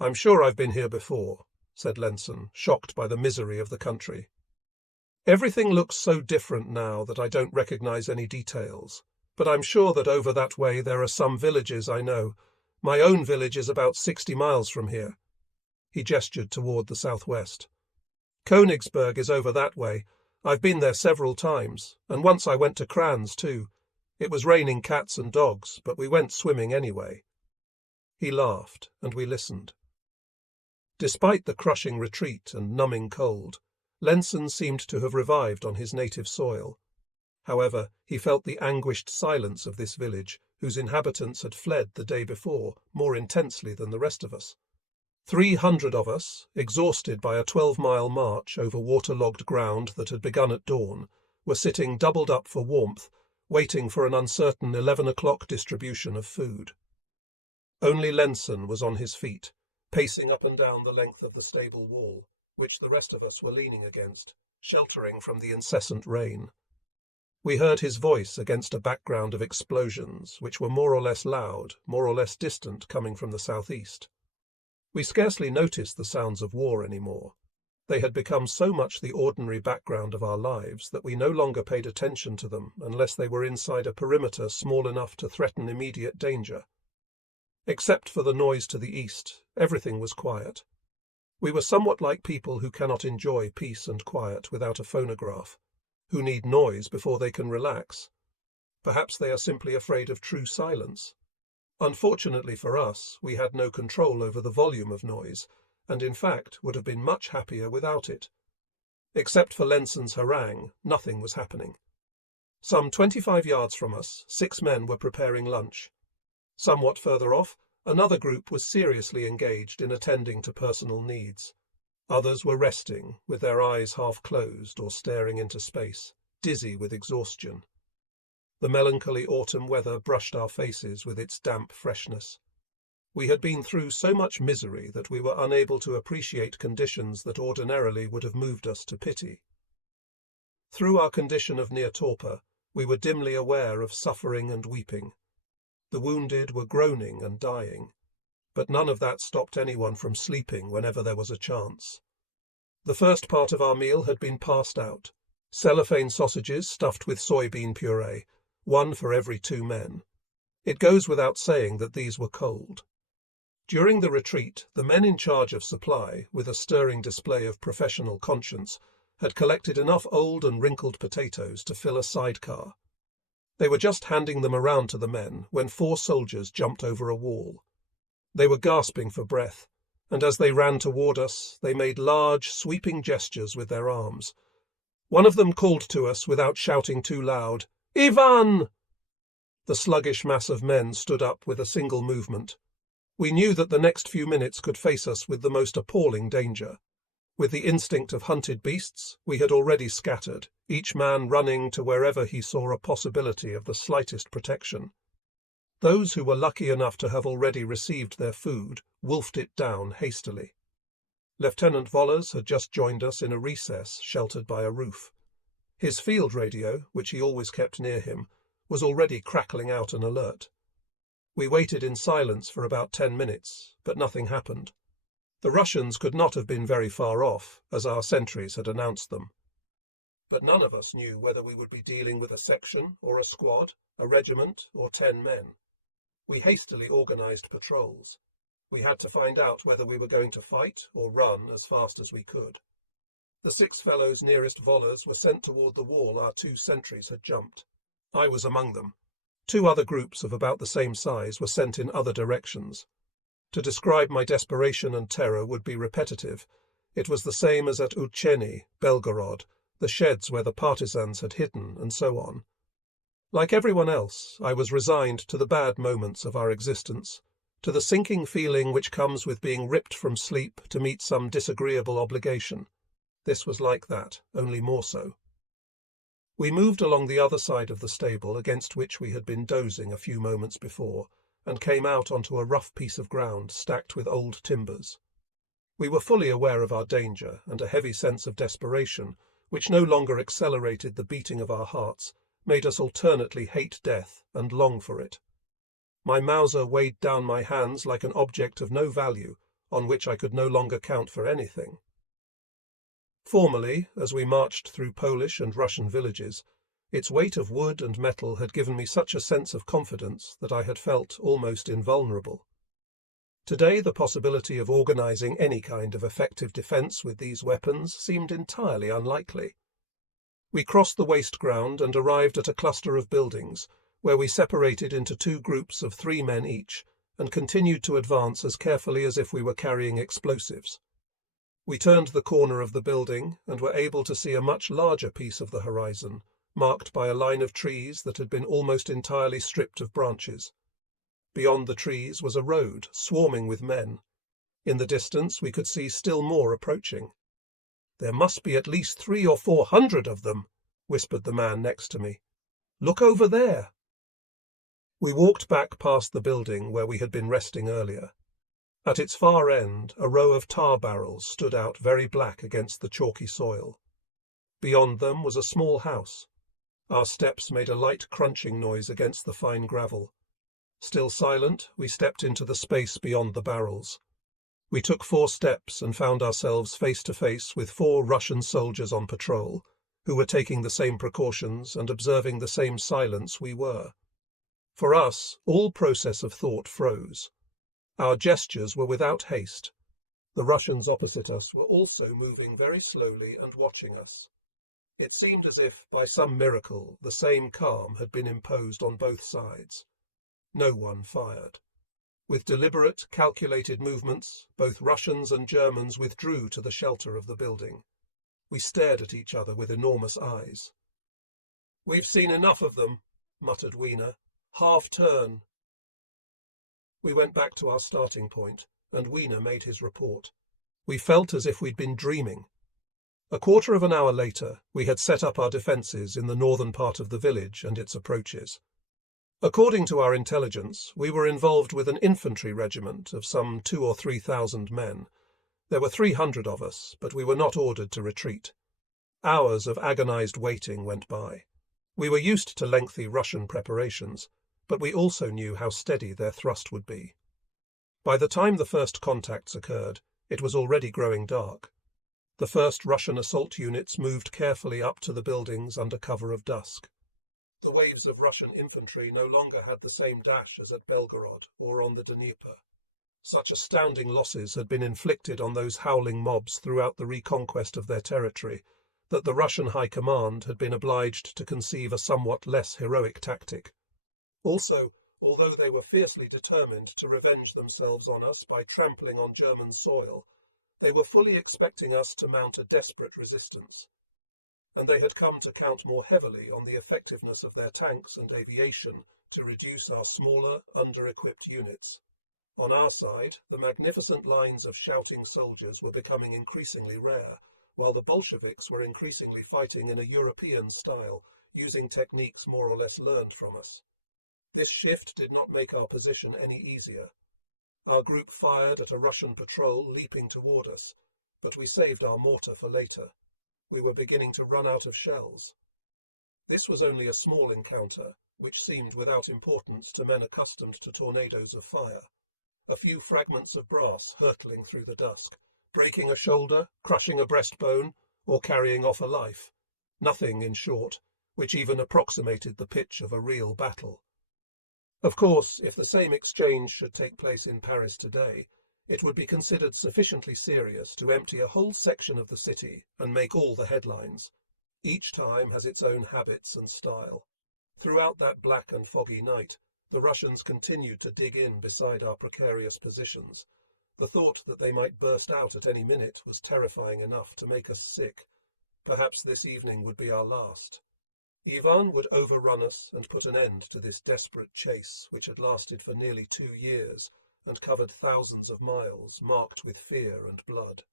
"I'm sure I've been here before," said Lenson, shocked by the misery of the country. "Everything looks so different now that I don't recognize any details, but I'm sure that over that way there are some villages I know. My own village is about 60 miles from here." He gestured toward the southwest. "Königsberg is over that way. I've been there several times, and once I went to Kranz too. It was raining cats and dogs, but we went swimming anyway." He laughed, and we listened. Despite the crushing retreat and numbing cold, Lenson seemed to have revived on his native soil. However, he felt the anguished silence of this village, whose inhabitants had fled the day before, more intensely than the rest of us. 300 of us, exhausted by a 12-mile march over waterlogged ground that had begun at dawn, were sitting doubled up for warmth, waiting for an uncertain 11 o'clock distribution of food. Only Lenson was on his feet, pacing up and down the length of the stable wall, which the rest of us were leaning against, sheltering from the incessant rain. We heard his voice against a background of explosions, which were more or less loud, more or less distant, coming from the southeast. We scarcely noticed the sounds of war anymore. They had become so much the ordinary background of our lives that we no longer paid attention to them unless they were inside a perimeter small enough to threaten immediate danger. Except for the noise to the east, everything was quiet. We were somewhat like people who cannot enjoy peace and quiet without a phonograph, who need noise before they can relax. Perhaps they are simply afraid of true silence. Unfortunately for us, we had no control over the volume of noise, and in fact would have been much happier without it. Except for Lenson's harangue, nothing was happening. Some 25 yards from us, 6 men were preparing lunch. Somewhat further off, another group was seriously engaged in attending to personal needs. Others were resting, with their eyes half closed or staring into space, dizzy with exhaustion. The melancholy autumn weather brushed our faces with its damp freshness. We had been through so much misery that we were unable to appreciate conditions that ordinarily would have moved us to pity. Through our condition of near torpor, we were dimly aware of suffering and weeping. The wounded were groaning and dying, but none of that stopped anyone from sleeping whenever there was a chance. The first part of our meal had been passed out. Cellophane sausages stuffed with soybean puree, 1 for every 2 men. It goes without saying that these were cold. During the retreat, the men in charge of supply, with a stirring display of professional conscience, had collected enough old and wrinkled potatoes to fill a sidecar. They were just handing them around to the men when 4 soldiers jumped over a wall. They were gasping for breath, and as they ran toward us, they made large, sweeping gestures with their arms. One of them called to us without shouting too loud, "Ivan!" The sluggish mass of men stood up with a single movement. We knew that the next few minutes could face us with the most appalling danger. With the instinct of hunted beasts, we had already scattered, each man running to wherever he saw a possibility of the slightest protection. Those who were lucky enough to have already received their food wolfed it down hastily. Lieutenant Vollers had just joined us in a recess sheltered by a roof. His field radio, which he always kept near him, was already crackling out an alert. We waited in silence for about 10 minutes, but nothing happened. The Russians could not have been very far off, as our sentries had announced them. But none of us knew whether we would be dealing with a section or a squad, a regiment or 10 men. We hastily organized patrols. We had to find out whether we were going to fight or run as fast as we could. The 6 fellows nearest Vollers were sent toward the wall our 2 sentries had jumped. I was among them. 2 other groups of about the same size were sent in other directions. To describe my desperation and terror would be repetitive. It was the same as at Ucheni, Belgorod, the sheds where the partisans had hidden, and so on. Like everyone else, I was resigned to the bad moments of our existence, to the sinking feeling which comes with being ripped from sleep to meet some disagreeable obligation. This was like that, only more so. We moved along the other side of the stable against which we had been dozing a few moments before, and came out onto a rough piece of ground stacked with old timbers. We were fully aware of our danger, and a heavy sense of desperation, which no longer accelerated the beating of our hearts, made us alternately hate death and long for it. My Mauser weighed down my hands like an object of no value, on which I could no longer count for anything. Formerly, as we marched through Polish and Russian villages, its weight of wood and metal had given me such a sense of confidence that I had felt almost invulnerable. Today, the possibility of organizing any kind of effective defense with these weapons seemed entirely unlikely. We crossed the waste ground and arrived at a cluster of buildings, where we separated into 2 groups of 3 men each, and continued to advance as carefully as if we were carrying explosives. We turned the corner of the building and were able to see a much larger piece of the horizon, marked by a line of trees that had been almost entirely stripped of branches. Beyond the trees was a road, swarming with men. In the distance we could see still more approaching. "There must be at least 300 or 400 of them," whispered the man next to me. "Look over there." We walked back past the building where we had been resting earlier. At its far end, a row of tar barrels stood out very black against the chalky soil. Beyond them was a small house. Our steps made a light crunching noise against the fine gravel. Still silent, we stepped into the space beyond the barrels. We took 4 steps and found ourselves face to face with 4 Russian soldiers on patrol, who were taking the same precautions and observing the same silence we were. For us, all process of thought froze. Our gestures were without haste. The Russians opposite us were also moving very slowly and watching us. It seemed as if, by some miracle, the same calm had been imposed on both sides. No one fired. With deliberate, calculated movements, both Russians and Germans withdrew to the shelter of the building. We stared at each other with enormous eyes. "We've seen enough of them," muttered Wiener. "Half turn." We went back to our starting point, and Wiener made his report. We felt as if we'd been dreaming. A quarter of an hour later, we had set up our defences in the northern part of the village and its approaches. According to our intelligence, we were involved with an infantry regiment of some 2,000 or 3,000 men. There were 300 of us, but we were not ordered to retreat. Hours of agonized waiting went by. We were used to lengthy Russian preparations, but we also knew how steady their thrust would be. By the time the first contacts occurred, it was already growing dark. The first Russian assault units moved carefully up to the buildings under cover of dusk. The waves of Russian infantry no longer had the same dash as at Belgorod or on the Dnieper. Such astounding losses had been inflicted on those howling mobs throughout the reconquest of their territory that the Russian High Command had been obliged to conceive a somewhat less heroic tactic. Also, although they were fiercely determined to revenge themselves on us by trampling on German soil, they were fully expecting us to mount a desperate resistance. And they had come to count more heavily on the effectiveness of their tanks and aviation to reduce our smaller, under-equipped units. On our side, the magnificent lines of shouting soldiers were becoming increasingly rare, while the Bolsheviks were increasingly fighting in a European style, using techniques more or less learned from us. This shift did not make our position any easier. Our group fired at a Russian patrol leaping toward us, but we saved our mortar for later. We were beginning to run out of shells. This was only a small encounter, which seemed without importance to men accustomed to tornadoes of fire. A few fragments of brass hurtling through the dusk, breaking a shoulder, crushing a breastbone, or carrying off a life. Nothing, in short, which even approximated the pitch of a real battle. Of course, if the same exchange should take place in Paris today, it would be considered sufficiently serious to empty a whole section of the city and make all the headlines. Each time has its own habits and style. Throughout that black and foggy night, the Russians continued to dig in beside our precarious positions. The thought that they might burst out at any minute was terrifying enough to make us sick. Perhaps this evening would be our last. Ivan would overrun us and put an end to this desperate chase, which had lasted for nearly 2 years and covered thousands of miles marked with fear and blood.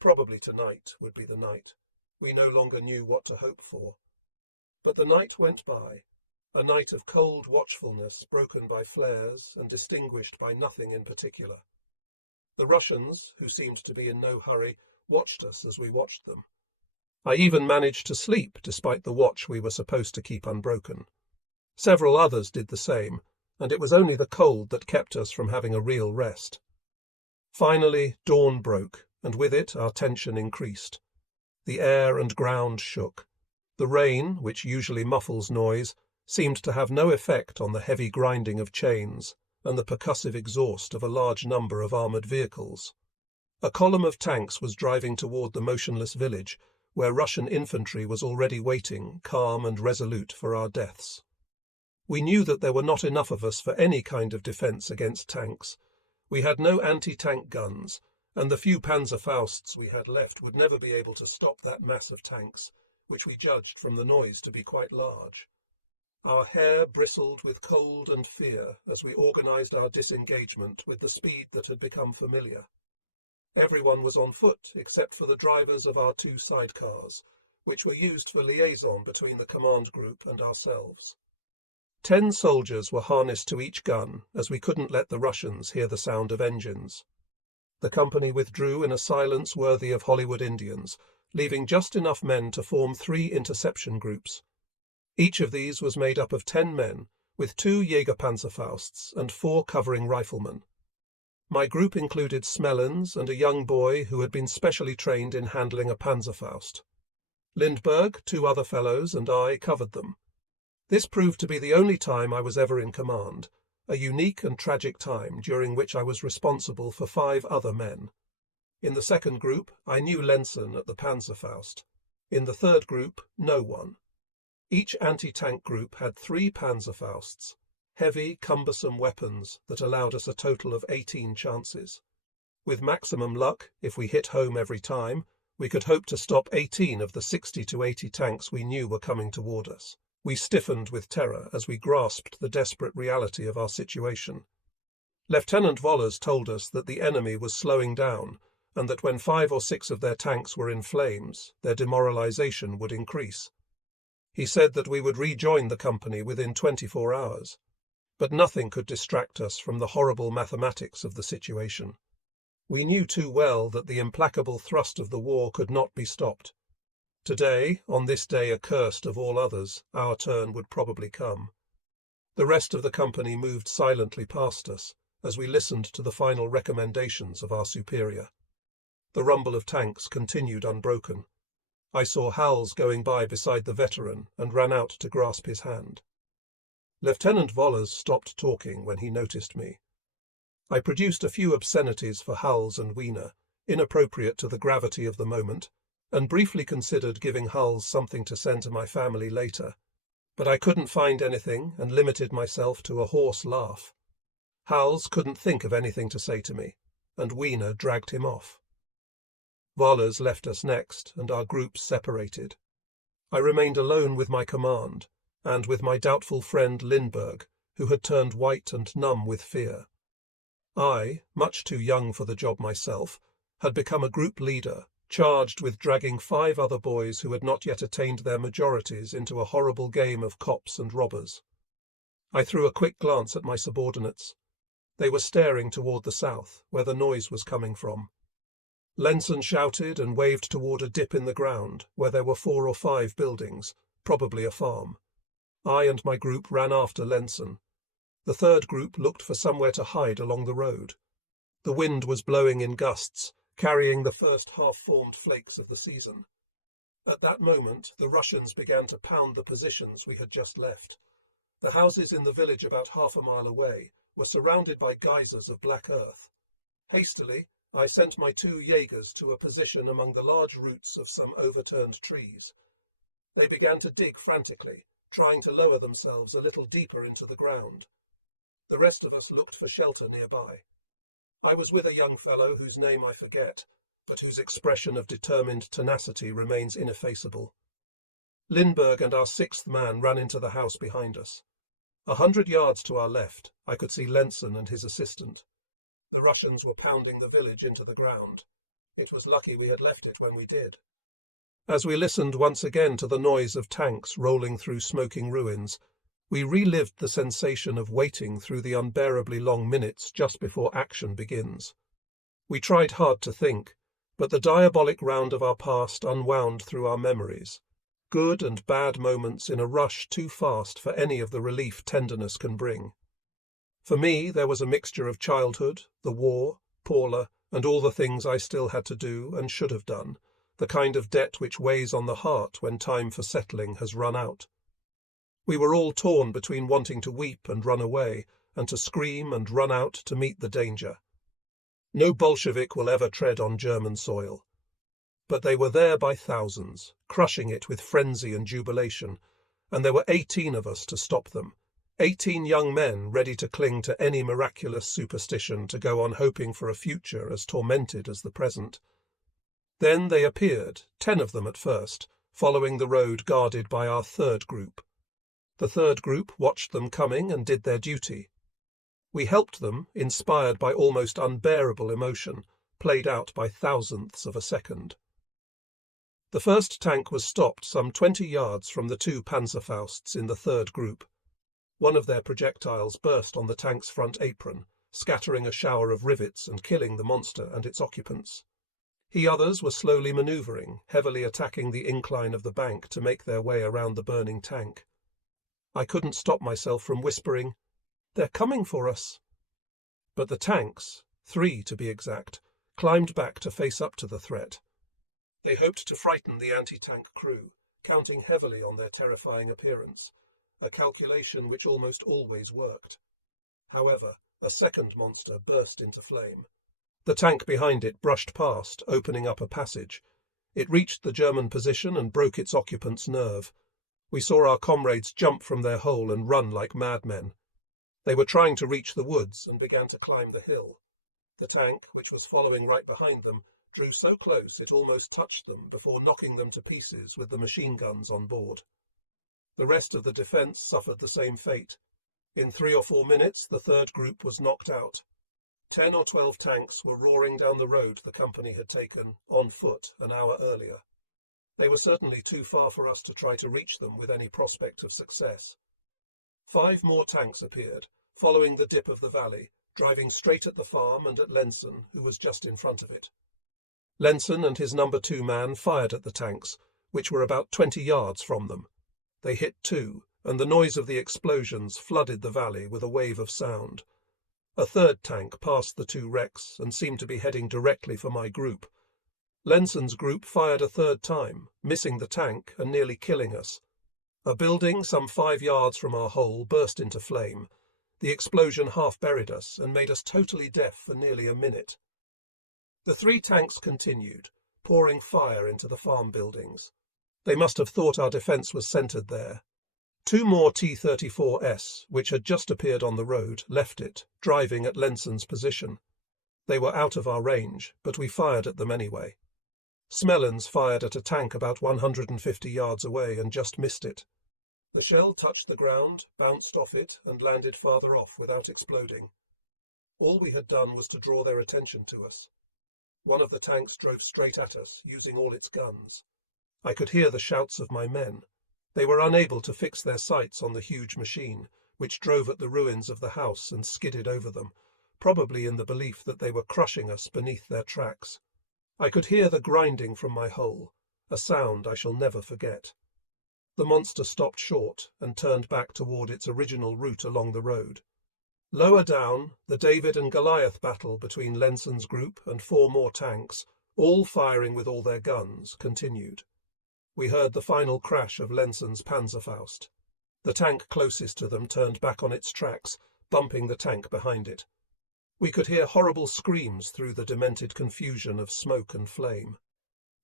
Probably tonight would be the night. We no longer knew what to hope for. But the night went by, a night of cold watchfulness broken by flares and distinguished by nothing in particular. The Russians, who seemed to be in no hurry, watched us as we watched them. I even managed to sleep despite the watch we were supposed to keep unbroken. Several others did the same, and it was only the cold that kept us from having a real rest. Finally, dawn broke, and with it our tension increased. The air and ground shook. The rain, which usually muffles noise, seemed to have no effect on the heavy grinding of chains and the percussive exhaust of a large number of armoured vehicles. A column of tanks was driving toward the motionless village, where Russian infantry was already waiting, calm and resolute, for our deaths. We knew that there were not enough of us for any kind of defence against tanks. We had no anti-tank guns, and the few Panzerfausts we had left would never be able to stop that mass of tanks, which we judged from the noise to be quite large. Our hair bristled with cold and fear as we organised our disengagement with the speed that had become familiar. Everyone was on foot except for the drivers of our 2 sidecars, which were used for liaison between the command group and ourselves. 10 soldiers were harnessed to each gun, as we couldn't let the Russians hear the sound of engines. The company withdrew in a silence worthy of Hollywood Indians, leaving just enough men to form 3 interception groups. Each of these was made up of 10 men, with 2 Jägerpanzerfausts and 4 covering riflemen. My group included Smellens and a young boy who had been specially trained in handling a Panzerfaust. Lindbergh, 2 other fellows, and I covered them. This proved to be the only time I was ever in command, a unique and tragic time during which I was responsible for 5 other men. In the second group, I knew Lenson at the Panzerfaust. In the third group, no one. Each anti-tank group had 3 Panzerfausts, heavy, cumbersome weapons that allowed us a total of 18 chances. With maximum luck, if we hit home every time, we could hope to stop 18 of the 60 to 80 tanks we knew were coming toward us. We stiffened with terror as we grasped the desperate reality of our situation. Lieutenant Vollers told us that the enemy was slowing down and that when 5 or 6 of their tanks were in flames, their demoralization would increase. He said that we would rejoin the company within 24 hours. But nothing could distract us from the horrible mathematics of the situation. We knew too well that the implacable thrust of the war could not be stopped. Today, on this day accursed of all others, our turn would probably come. The rest of the company moved silently past us as we listened to the final recommendations of our superior. The rumble of tanks continued unbroken. I saw Howells going by beside the veteran and ran out to grasp his hand. Lieutenant Vollers stopped talking when he noticed me. I produced a few obscenities for Howells and Wiener, inappropriate to the gravity of the moment, and briefly considered giving Howells something to send to my family later. But I couldn't find anything and limited myself to a hoarse laugh. Howells couldn't think of anything to say to me, and Wiener dragged him off. Vollers left us next, and our groups separated. I remained alone with my command, and with my doubtful friend Lindbergh, who had turned white and numb with fear. I, much too young for the job myself, had become a group leader, charged with dragging 5 other boys who had not yet attained their majorities into a horrible game of cops and robbers. I threw a quick glance at my subordinates. They were staring toward the south, where the noise was coming from. Lenson shouted and waved toward a dip in the ground, where there were 4 or 5 buildings, probably a farm. I and my group ran after Lenson. The third group looked for somewhere to hide along the road. The wind was blowing in gusts, carrying the first half-formed flakes of the season. At that moment, the Russians began to pound the positions we had just left. The houses in the village about half a mile away were surrounded by geysers of black earth. Hastily, I sent my 2 Jaegers to a position among the large roots of some overturned trees. They began to dig frantically, trying to lower themselves a little deeper into the ground. The rest of us looked for shelter nearby. I was with a young fellow whose name I forget, but whose expression of determined tenacity remains ineffaceable. Lindbergh and our 6th man ran into the house behind us. 100 yards to our left, I could see Lenson and his assistant. The Russians were pounding the village into the ground. It was lucky we had left it when we did. As we listened once again to the noise of tanks rolling through smoking ruins, we relived the sensation of waiting through the unbearably long minutes just before action begins. We tried hard to think, but the diabolic round of our past unwound through our memories, good and bad moments in a rush too fast for any of the relief tenderness can bring. For me, there was a mixture of childhood, the war, Paula, and all the things I still had to do and should have done, the kind of debt which weighs on the heart when time for settling has run out. We were all torn between wanting to weep and run away, and to scream and run out to meet the danger. No Bolshevik will ever tread on German soil. But they were there by thousands, crushing it with frenzy and jubilation, and there were 18 of us to stop them. 18 young men ready to cling to any miraculous superstition to go on hoping for a future as tormented as the present. Then they appeared, 10 of them at first, following the road guarded by our third group. The third group watched them coming and did their duty. We helped them, inspired by almost unbearable emotion, played out by thousandths of a second. The first tank was stopped some 20 yards from the 2 Panzerfausts in the third group. One of their projectiles burst on the tank's front apron, scattering a shower of rivets and killing the monster and its occupants. The others were slowly manoeuvring, heavily attacking the incline of the bank to make their way around the burning tank. I couldn't stop myself from whispering, "They're coming for us." But the tanks, 3 to be exact, climbed back to face up to the threat. They hoped to frighten the anti-tank crew, counting heavily on their terrifying appearance, a calculation which almost always worked. However, a second monster burst into flame. The tank behind it brushed past, opening up a passage. It reached the German position and broke its occupant's nerve. We saw our comrades jump from their hole and run like madmen. They were trying to reach the woods and began to climb the hill. The tank, which was following right behind them, drew so close it almost touched them before knocking them to pieces with the machine guns on board. The rest of the defence suffered the same fate. In 3 or 4 minutes, the third group was knocked out. 10 or 12 tanks were roaring down the road the company had taken, on foot, an hour earlier. They were certainly too far for us to try to reach them with any prospect of success. 5 more tanks appeared, following the dip of the valley, driving straight at the farm and at Lenson, who was just in front of it. Lenson and his number 2 man fired at the tanks, which were about 20 yards from them. They hit 2, and the noise of the explosions flooded the valley with a wave of sound. A third tank passed the 2 wrecks and seemed to be heading directly for my group. Lenson's group fired a third time, missing the tank and nearly killing us. A building some 5 yards from our hole burst into flame. The explosion half buried us and made us totally deaf for nearly a minute. The 3 tanks continued, pouring fire into the farm buildings. They must have thought our defence was centred there. 2 more T-34s, which had just appeared on the road, left it, driving at Lenson's position. They were out of our range, but we fired at them anyway. Smellens fired at a tank about 150 yards away and just missed it. The shell touched the ground, bounced off it, and landed farther off without exploding. All we had done was to draw their attention to us. One of the tanks drove straight at us, using all its guns. I could hear the shouts of my men. They were unable to fix their sights on the huge machine, which drove at the ruins of the house and skidded over them, probably in the belief that they were crushing us beneath their tracks. I could hear the grinding from my hole, a sound I shall never forget. The monster stopped short and turned back toward its original route along the road. Lower down, the David and Goliath battle between Lenson's group and 4 more tanks, all firing with all their guns, continued. We heard the final crash of Lenson's Panzerfaust. The tank closest to them turned back on its tracks, bumping the tank behind it. We could hear horrible screams through the demented confusion of smoke and flame.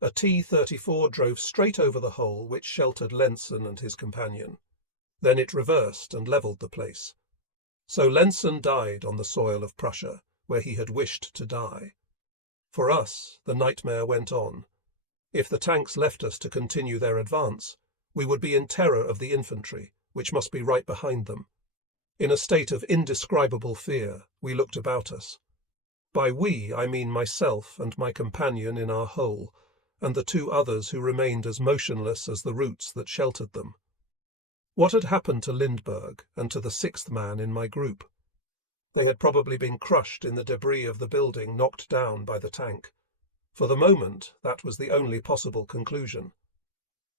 A T-34 drove straight over the hole which sheltered Lenson and his companion. Then it reversed and levelled the place. So Lenson died on the soil of Prussia, where he had wished to die. For us, the nightmare went on. If the tanks left us to continue their advance, we would be in terror of the infantry, which must be right behind them. In a state of indescribable fear, we looked about us. By we, I mean myself and my companion in our hole, and the 2 others who remained as motionless as the roots that sheltered them. What had happened to Lindbergh and to the 6th man in my group? They had probably been crushed in the debris of the building knocked down by the tank. For the moment, that was the only possible conclusion.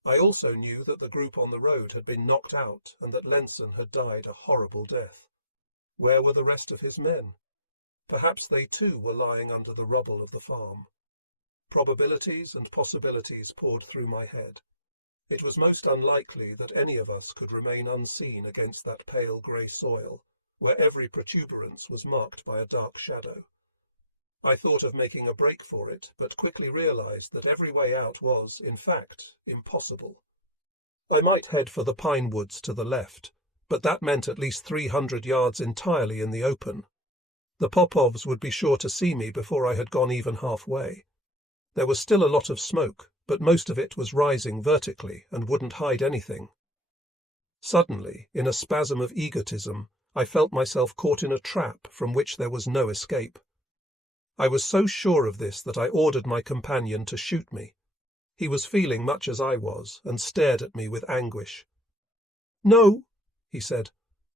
I also knew that the group on the road had been knocked out and that Lenson had died a horrible death. Where were the rest of his men? Perhaps they too were lying under the rubble of the farm. Probabilities and possibilities poured through my head. It was most unlikely that any of us could remain unseen against that pale grey soil, where every protuberance was marked by a dark shadow. I thought of making a break for it, but quickly realized that every way out was, in fact, impossible. I might head for the pine woods to the left, but that meant at least 300 yards entirely in the open. The Popovs would be sure to see me before I had gone even halfway. There was still a lot of smoke, but most of it was rising vertically and wouldn't hide anything. Suddenly, in a spasm of egotism, I felt myself caught in a trap from which there was no escape. I was so sure of this that I ordered my companion to shoot me. He was feeling much as I was, and stared at me with anguish. "No," he said,